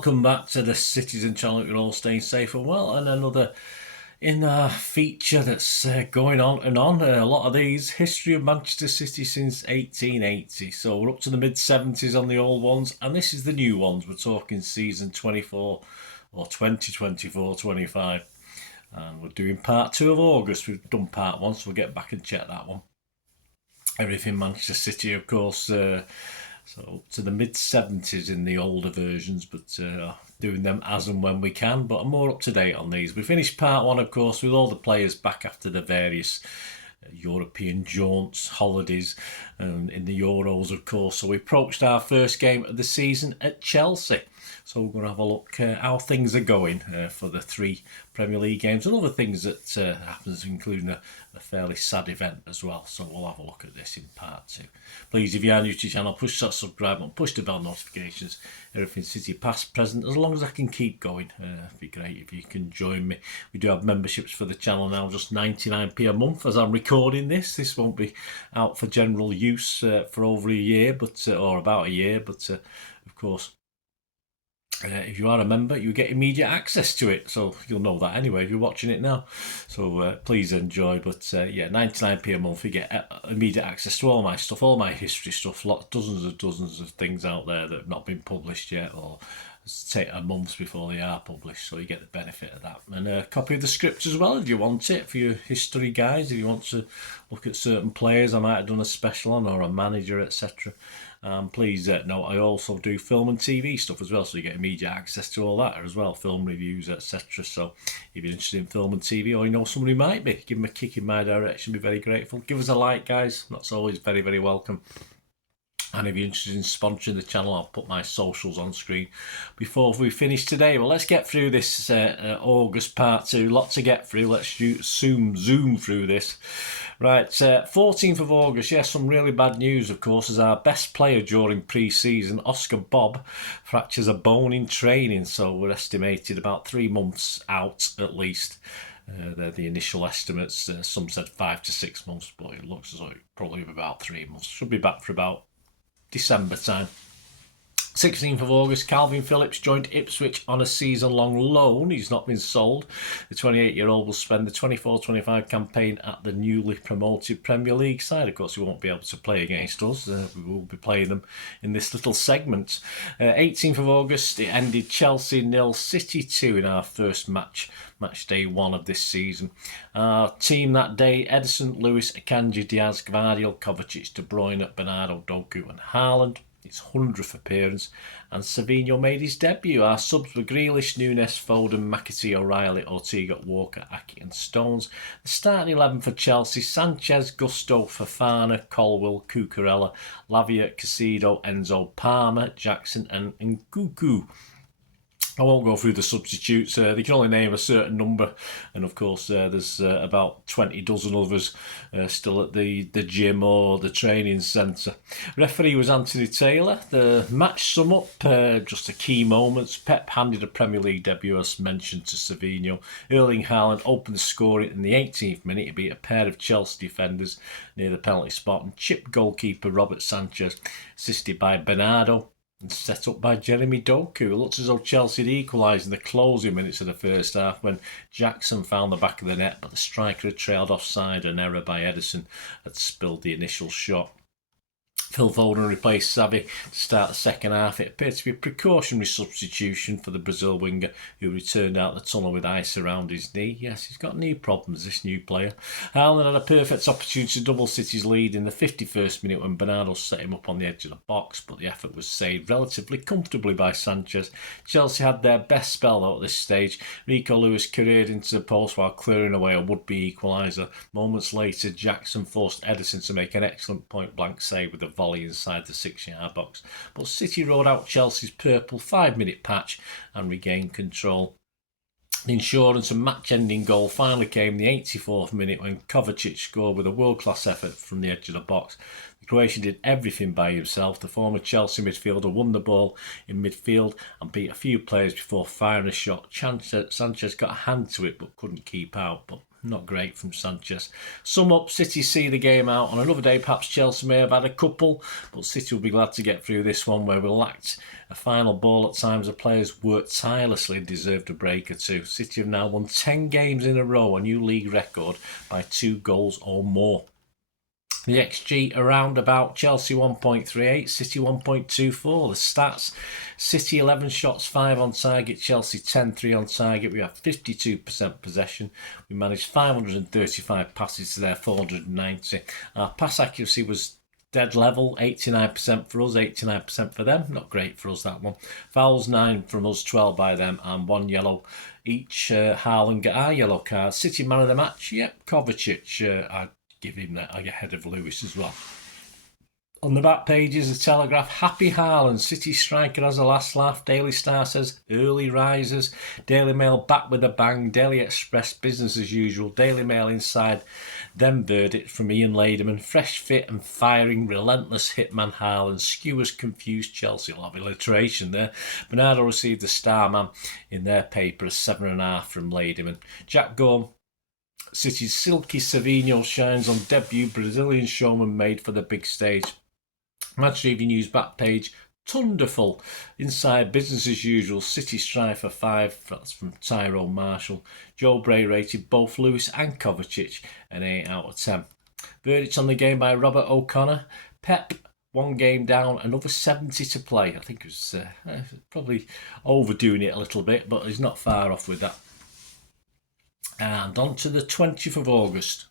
welcome back to the Citizen channel. You're all staying safe and well, and another in our feature that's going on and on. A lot of these, history of Manchester City since 1880. So we're up to the mid-70s on the old ones, and this is the new ones. We're talking season 24 or 2024-25. And we're doing part 2 of August. We've done part 1, so we'll get back and check that one. Everything Manchester City, of course. So up to the mid-70s in the older versions, but doing them as and when we can. But I'm more up to date on these. We finished part 1, of course, with all the players back after the various European jaunts, holidays, in the Euros, of course. So we approached our first game of the season at Chelsea. So we're going to have a look how things are going for the 3 Premier League games and other things that happens, including a fairly sad event as well. So we'll have a look at this in part 2. Please, if you are new to the channel, push that subscribe button, push the bell notifications, everything City past, present, as long as I can keep going. It'd be great if you can join me. We do have memberships for the channel now, just 99p a month as I'm recording this. This won't be out for general use for over a year, but or about a year, but of course, if you are a member, you get immediate access to it. So you'll know that anyway if you're watching it now. So please enjoy. But yeah, 99p a month, you get immediate access to all my stuff, all my history stuff, dozens of things out there that have not been published yet, or take a month before they are published, so you get the benefit of that. And a copy of the script as well if you want it, for your history guys, if you want to look at certain players I might have done a special on, or a manager, etc. Please note I also do film and TV stuff as well, so you get immediate access to all that as well, film reviews, etc. So if you're interested in film and TV, or you know somebody who might be, give them a kick in my direction, be very grateful. Give us a like, guys, that's always very, very welcome. And if you're interested in sponsoring the channel, I'll put my socials on screen before we finish today. Well, let's get through this August part 2. Lot to get through. Let's zoom through this. Right, 14th of August. Yes, some really bad news, of course, as our best player during pre-season, Oscar Bob, fractures a bone in training. So we're estimated about 3 months out at least. They're the initial estimates. Some said 5 to 6 months, but it looks as though it'll probably be about 3 months. Should be back for about December time. 16th of August, Calvin Phillips joined Ipswich on a season-long loan. He's not been sold. The 28-year-old will spend the 24-25 campaign at the newly promoted Premier League side. Of course, he won't be able to play against us. We will be playing them in this little segment. 18th of August, it ended Chelsea 0, City 2 in our first match day 1 of this season. Our team that day, Edison, Lewis, Akanji, Diaz, Gvardiol, Kovacic, De Bruyne, Bernardo, Doku and Haaland. His 100th appearance, and Savinho made his debut. Our subs were Grealish, Nunes, Foden, McAtee, O'Reilly, Ortega, Walker, Aki and Stones. The starting 11 for Chelsea: Sanchez, Gusto, Fofana, Colwill, Cucurella, Lavia, Caicedo, Enzo, Palmer, Jackson and Nkunku. I won't go through the substitutes. They can only name a certain number, and of course there's about 20 dozen others still at the gym or the training centre. Referee was Anthony Taylor. The match sum up, just the key moments. Pep handed a Premier League debut, as mentioned, to Savinho. Erling Haaland opened the scoring in the 18th minute. He beat a pair of Chelsea defenders near the penalty spot and chipped goalkeeper Robert Sanchez, assisted by Bernardo and set up by Jeremy Doku. It looks as though Chelsea had equalised in the closing minutes of the first half when Jackson found the back of the net, but the striker had trailed offside. An error by Edison had spilled the initial shot. Phil Foden replaced Xavi to start the second half. It appeared to be a precautionary substitution for the Brazil winger, who returned out the tunnel with ice around his knee. Yes, he's got knee problems, this new player. Haaland had a perfect opportunity to double City's lead in the 51st minute when Bernardo set him up on the edge of the box, but the effort was saved relatively comfortably by Sanchez. Chelsea had their best spell though at this stage. Rico Lewis careered into the post while clearing away a would-be equaliser. Moments later, Jackson forced Edison to make an excellent point-blank save with a volley inside the 6-yard box, but City rode out Chelsea's purple 5-minute patch and regained control. The insurance and match-ending goal finally came in the 84th minute when Kovacic scored with a world-class effort from the edge of the box. The Croatian did everything by himself. The former Chelsea midfielder won the ball in midfield and beat a few players before firing a shot. Sanchez got a hand to it but couldn't keep out, but Not great from Sanchez. Sum up, City see the game out. On another day, perhaps Chelsea may have had a couple, but City will be glad to get through this one where we lacked a final ball at times. The players worked tirelessly and deserved a break or two. City have now won 10 games in a row, a new league record, by 2 goals or more. The XG around about Chelsea 1.38, City 1.24. The stats: City 11 shots, 5 on target, Chelsea 10, 3 on target. We have 52% possession. We managed 535 passes to their 490. Our pass accuracy was dead level, 89% for us, 89% for them. Not great for us, that one. Fouls 9 from us, 12 by them, and 1 yellow each. Haaland get our yellow card. City man of the match, yep, Kovacic. I'd give him that ahead of Lewis as well. On the back pages, the Telegraph: happy Haaland, City striker has a last laugh. Daily Star says early risers. Daily Mail back with a bang. Daily Express business as usual. Daily Mail inside them verdict from Ian Laderman: fresh, fit and firing, relentless hitman Haaland skewers confused Chelsea. A lot of alliteration there. Bernardo received the Starman in their paper, a 7.5 from Laderman. Jack Gorm: City's silky Savinho shines on debut. Brazilian showman made for the big stage. Manchester Evening News back page: thunderful. Inside business as usual. City strive for 5. That's from Tyrone Marshall. Joe Bray rated both Lewis and Kovacic an 8 out of 10. Verdict on the game by Robert O'Connor: Pep 1 game down, another 70 to play. I think it was probably overdoing it a little bit, but he's not far off with that. And on to the 20th of August.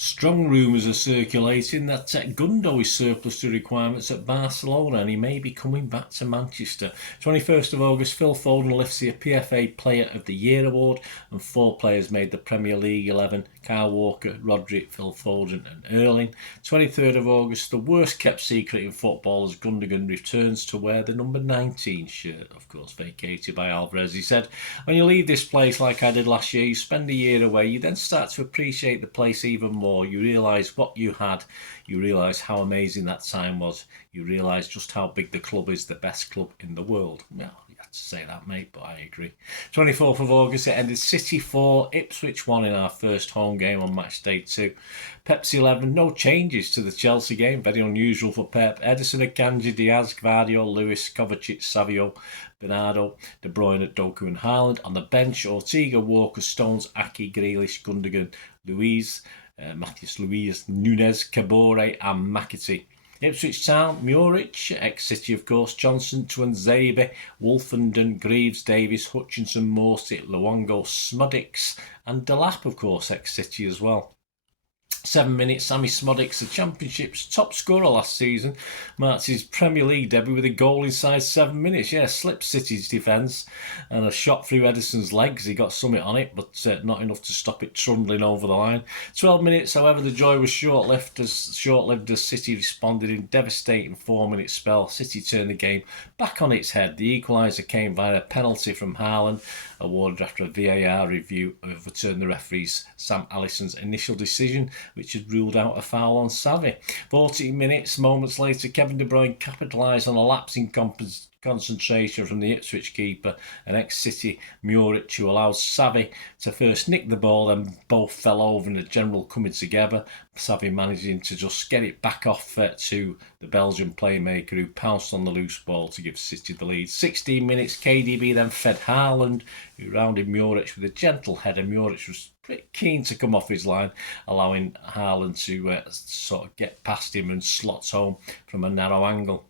Strong rumours are circulating that Gundo is surplus to requirements at Barcelona and he may be coming back to Manchester. 21st of August, Phil Foden lifts the PFA Player of the Year award and 4 players made the Premier League 11. Kyle Walker, Rodri, Phil Foden and Erling. 23rd of August, the worst kept secret in football as Gundogan returns to wear the number 19 shirt, of course vacated by Alvarez. He said, when you leave this place like I did last year, you spend a year away, you then start to appreciate the place even more. You realise what you had, you realise how amazing that time was, you realise just how big the club is, the best club in the world. Well, you had to say that, mate, but I agree. 24th of August, it ended City 4, Ipswich 1 in our first home game on match day 2. Pepsi 11, no changes to the Chelsea game, very unusual for Pep. Edison, Akanji, Diaz, Gvardiol, Lewis, Kovacic, Savio, Bernardo, De Bruyne, Doku and Haaland. On the bench, Ortega, Walker, Stones, Aki, Grealish, Gundogan, Matthias Luiz, Nunez, Kabore and McAtee. Ipswich Town, Muric, ex-City of course, Johnson, Tuanzebe, Wolfenden, Greaves, Davis, Hutchinson, Morsit, Luongo, Smudix and Delap of course, ex-City as well. 7 minutes, Sammy Smodix, the Championship's top scorer last season, marks his Premier League debut with a goal inside 7 minutes. Yeah, slipped City's defence and a shot through Edison's legs. He got something on it, but not enough to stop it trundling over the line. 12 minutes, however, the joy was short-lived as City responded in devastating 4-minute spell. City turned the game back on its head. The equaliser came via a penalty from Haaland, awarded after a VAR review overturned the referee's Sam Allison's initial decision, which had ruled out a foul on Savvy. 14 minutes, moments later, Kevin De Bruyne capitalised on a lapse in concentration from the Ipswich keeper, an ex-City Muric, who allowed Savvy to first nick the ball, then both fell over in a general coming together. Savvy managing to just get it back off to the Belgian playmaker, who pounced on the loose ball to give City the lead. 16 minutes, KDB then fed Haaland, who rounded Muric with a gentle header. Muric was pretty keen to come off his line, allowing Haaland to sort of get past him and slots home from a narrow angle.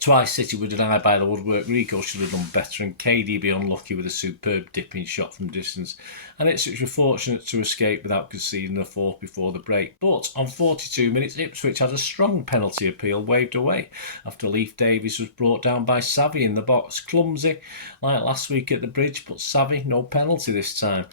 Twice City were denied by the woodwork. Rico should have done better and KDB unlucky with a superb dipping shot from distance. And Ipswich were fortunate to escape without conceding a fourth before the break. But on 42 minutes, Ipswich had a strong penalty appeal waved away after Leif Davies was brought down by Savvy in the box. Clumsy, like last week at the bridge, but Savvy, no penalty this time.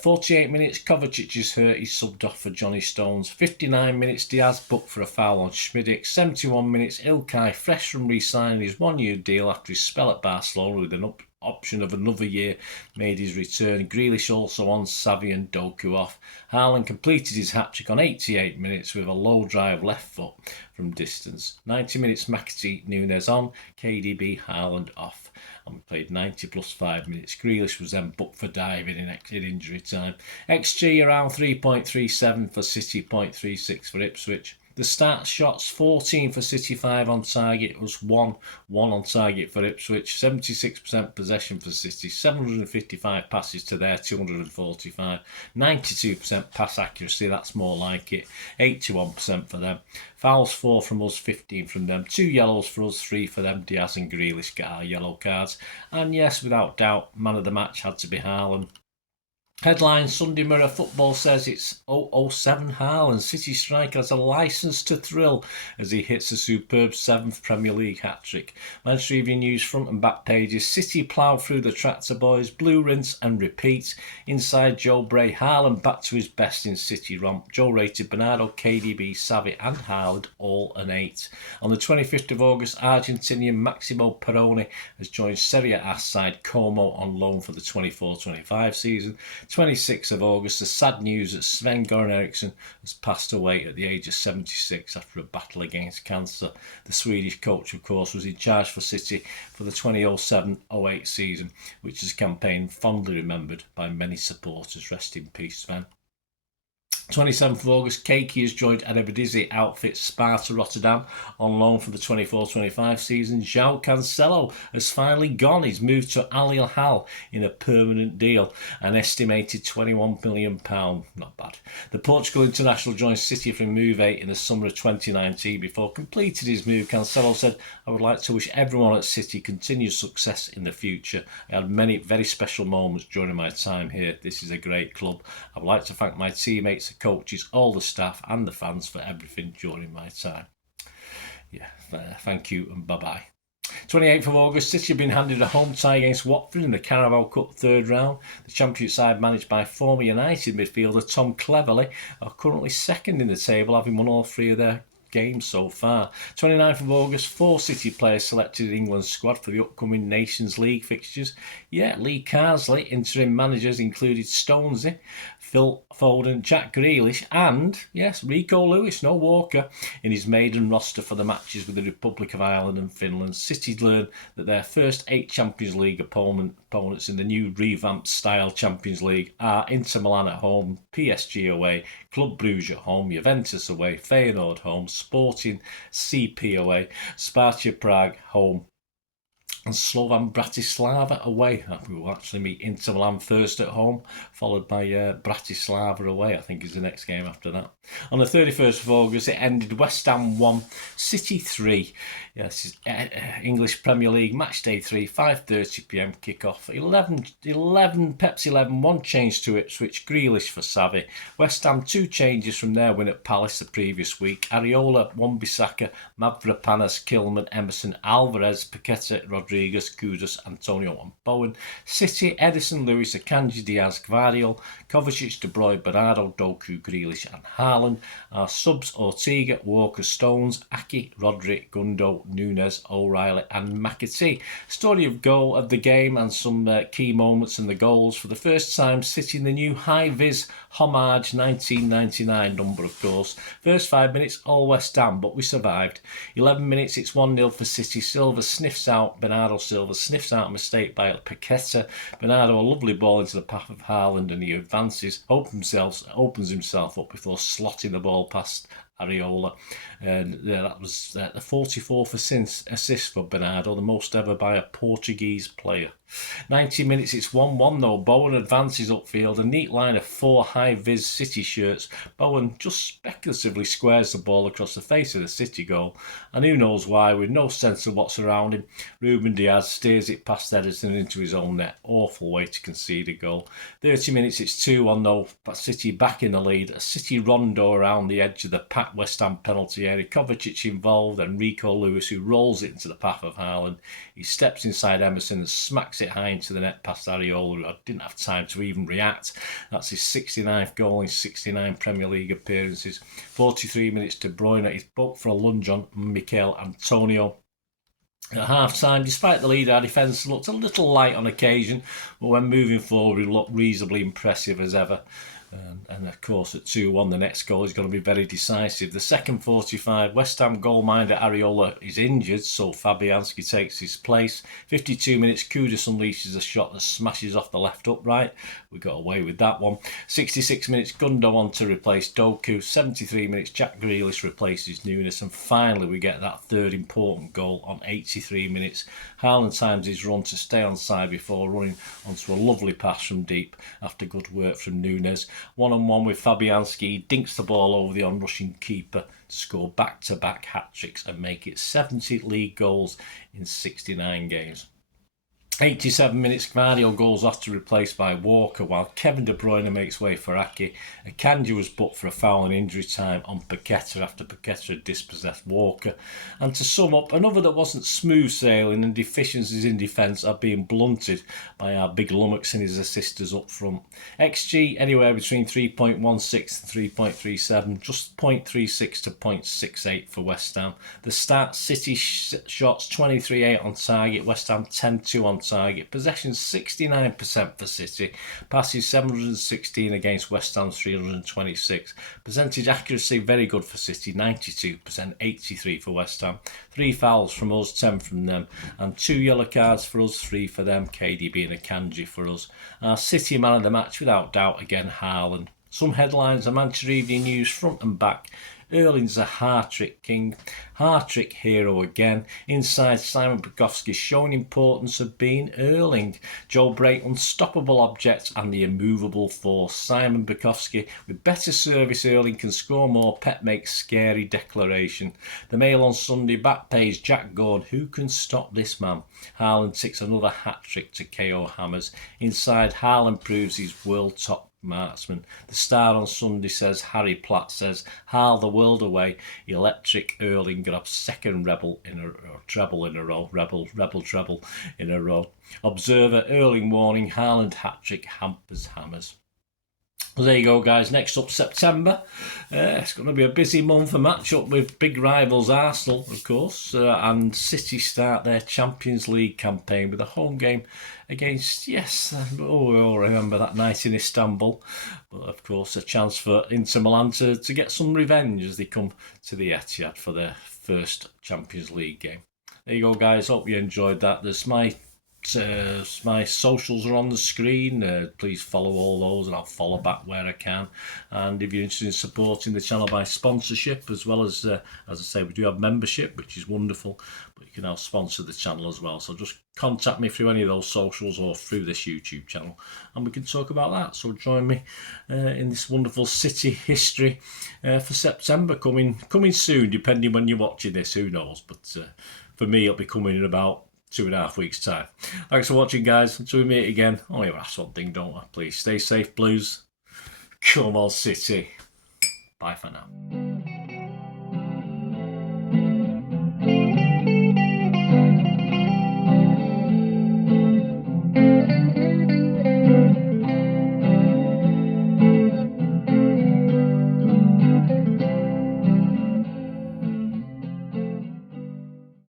48 minutes, Kovacic is hurt, he's subbed off for Johnny Stones. 59 minutes, Diaz booked for a foul on Schmidic. 71 minutes, Ilkay, fresh from re-signing his 1-year deal after his spell at Barcelona with an option of another year, made his return. Grealish also on, Savvy and Doku off. Haaland completed his hat-trick on 88 minutes with a low drive left foot from distance. 90 minutes, McAtee, Nunez on, KDB, Haaland off. and played 90 plus 5 minutes. Grealish was then booked for diving in injury time. XG around 3.37 for City, 0.36 for Ipswich. The stats: shots 14 for City, 5 on target, was 1 on target for Ipswich. 76% possession for City, 755 passes to their 245. 92% pass accuracy, that's more like it. 81% for them. Fouls 4 from us, 15 from them. 2 yellows for us, 3 for them. Diaz and Grealish get our yellow cards. And yes, without doubt, man of the match had to be Haaland. Headline: Sunday Mirror Football says it's 007 Haaland. City striker has a licence to thrill as he hits a superb 7th Premier League hat-trick. Manchester Evening News front and back pages. City plough through the tractor boys, blue rinse and repeat. Inside Joe Bray, Haaland back to his best in City romp. Joe rated Bernardo, KDB, Xavi and Haaland all an 8. On the 25th of August, Argentinian Maximo Perrone has joined Serie A side Como on loan for the 24-25 season. 26th of August, the sad news that Sven-Göran Eriksson has passed away at the age of 76 after a battle against cancer. The Swedish coach, of course, was in charge for City for the 2007-08 season, which is a campaign fondly remembered by many supporters. Rest in peace, Sven. 27th of August, Keiki has joined Eredivisie outfit Sparta Rotterdam on loan for the 24-25 season. João Cancelo has finally gone. He's moved to Al Hilal in a permanent deal, an estimated £21 million. Not bad. The Portugal international joined City from Move 8 in the summer of 2019. Before completing his move, Cancelo said, "I would like to wish everyone at City continued success in the future. I had many very special moments during my time here. This is a great club. I would like to thank my teammates, the coaches, all the staff and the fans for everything during my time." Yeah, thank you and bye-bye. 28th of August, City have been handed a home tie against Watford in the Carabao Cup third round. The Championship side, managed by former United midfielder Tom Cleverley, are currently second in the table, having won all 3 of their games so far. 29th of August, 4 City players selected in England's squad for the upcoming Nations League fixtures. Yeah, Lee Carsley, interim managers included Stonesy, Phil Foden, Jack Grealish and, yes, Rico Lewis, no Walker, in his maiden roster for the matches with the Republic of Ireland and Finland. City learned that their first 8 Champions League opponents in the new revamped style Champions League are Inter Milan at home, PSG away, Club Brugge at home, Juventus away, Feyenoord home, Sporting CP away, Sparta Prague home, and Slovan Bratislava away. We will actually meet Inter Milan first at home, followed by Bratislava away, I think is the next game after that. On the 31st of August, it ended West Ham 1, City 3. Yes, English Premier League match day 3, 5:30pm kickoff. 11 Pepsi 11, 1 change to Ipswich, Grealish for Xavi. West Ham 2 changes from their win at Palace the previous week. Areola, Wan-Bissaka, Mavropanos, Kilman, Emerson, Alvarez, Paqueta, Rodriguez, Kudus, Antonio and Bowen. City, Edison, Lewis, Akanji, Diaz, Gvardiol, Kovacic, De Bruyne, Bernardo, Doku, Grealish and Haaland. Our subs: Ortega, Walker, Stones, Aki, Rodri, Gundo, Nunes, O'Reilly and McAtee. Story of goal of the game and some key moments in the goals. For the first time, City in the new high-vis homage 1999 number, of course. First 5 minutes, all West Ham, but we survived. 11 minutes, it's 1-0 for City. Bernardo Silva sniffs out a mistake by Paqueta. Bernardo, a lovely ball into the path of Haaland, and he advances, opens himself up before slotting the ball past Areola. And that was the 44th assist for Bernardo, the most ever by a Portuguese player. 90 minutes, it's 1-1 though. Bowen advances upfield, a neat line of 4 high-vis City shirts. Bowen just speculatively squares the ball across the face of the City goal, and who knows why, with no sense of what's around him, Ruben Diaz steers it past Edison into his own net. Awful way to concede a goal. 30 minutes, it's 2-1 though, but City back in the lead. A City rondo around the edge of the packed West Ham penalty area. Kovacic involved, and Rico Lewis, who rolls it into the path of Haaland. He steps inside Emerson and smacks it high into the net past Areola, who didn't have time to even react. That's his 69th goal in 69 Premier League appearances. 43 minutes, De Bruyne is booked for a lunge on Mikel Antonio. At half-time, despite the lead, our defence looked a little light on occasion, but when moving forward, we looked reasonably impressive as ever. And of course, at 2-1, the next goal is going to be very decisive. The second 45, West Ham goalminder Areola is injured, so Fabianski takes his place. 52 minutes, Kudus unleashes a shot that smashes off the left upright. We got away with that one. 66 minutes, Gundo on to replace Doku. 73 minutes, Jack Grealish replaces Nunes. And finally, we get that third important goal on 83 minutes. Haaland times his run to stay on side before running onto a lovely pass from deep after good work from Nunes. One-on-one with Fabianski, he dinks the ball over the onrushing keeper to score back-to-back hat-tricks and make it 70 league goals in 69 games. 87 minutes, Gvardiol goes off to replace by Walker, while Kevin De Bruyne makes way for Ake. Akanji was booked for a foul and injury time on Paqueta after Paqueta had dispossessed Walker. And to sum up, another that wasn't smooth sailing, and deficiencies in defence are being blunted by our big lummox and his assisters up front. XG anywhere between 3.16 and 3.37, just 0.36 to 0.68 for West Ham. The start, City shots 23-8 on target, West Ham 10-2 on target. Possession 69% for City. Passes 716 against West Ham's 326. Percentage accuracy very good for City, 92%, 83 for West Ham. 3 fouls from us, 10 from them. And 2 yellow cards for us, 3 for them. KDB and Akanji for us. Our City man of the match, without doubt, again, Haaland. Some headlines, a Manchester Evening News front and back. Erling's a hat-trick king, hat-trick hero again. Inside, Simon Bukowski showing importance of being Erling. Joe Bray, unstoppable object and the immovable force. Simon Bukowski, with better service, Erling can score more. Pep makes scary declaration. The Mail on Sunday, back page, Jack Gordon, who can stop this man? Haaland ticks another hat-trick to KO Hammers. Inside, Haaland proves he's world top marksman. The Star on Sunday says, Harry Platt says, Haal the world away. Electric Erling grabs second treble in a row. Observer, Erling warning, Haaland hat-trick hampers Hammers. Well, there you go, guys. Next up, September. It's going to be a busy month, a match-up with big rivals Arsenal, of course, and City start their Champions League campaign with a home game against, I remember that night in Istanbul. But, of course, a chance for Inter Milan to get some revenge as they come to the Etihad for their first Champions League game. There you go, guys. Hope you enjoyed that. There's my socials are on the screen. Please follow all those and I'll follow back where I can. And if you're interested in supporting the channel by sponsorship, as well as I say, we do have membership, which is wonderful, but you can now sponsor the channel as well. So just contact me through any of those socials or through this YouTube channel and we can talk about that. So join me in this wonderful City history for September, coming soon, depending when you're watching this, who knows. But for me, it'll be coming in about 2.5 weeks' time. Thanks for watching, guys. Until we meet again, only ask one thing, don't I? Please stay safe, Blues. Come on, City. Bye for now.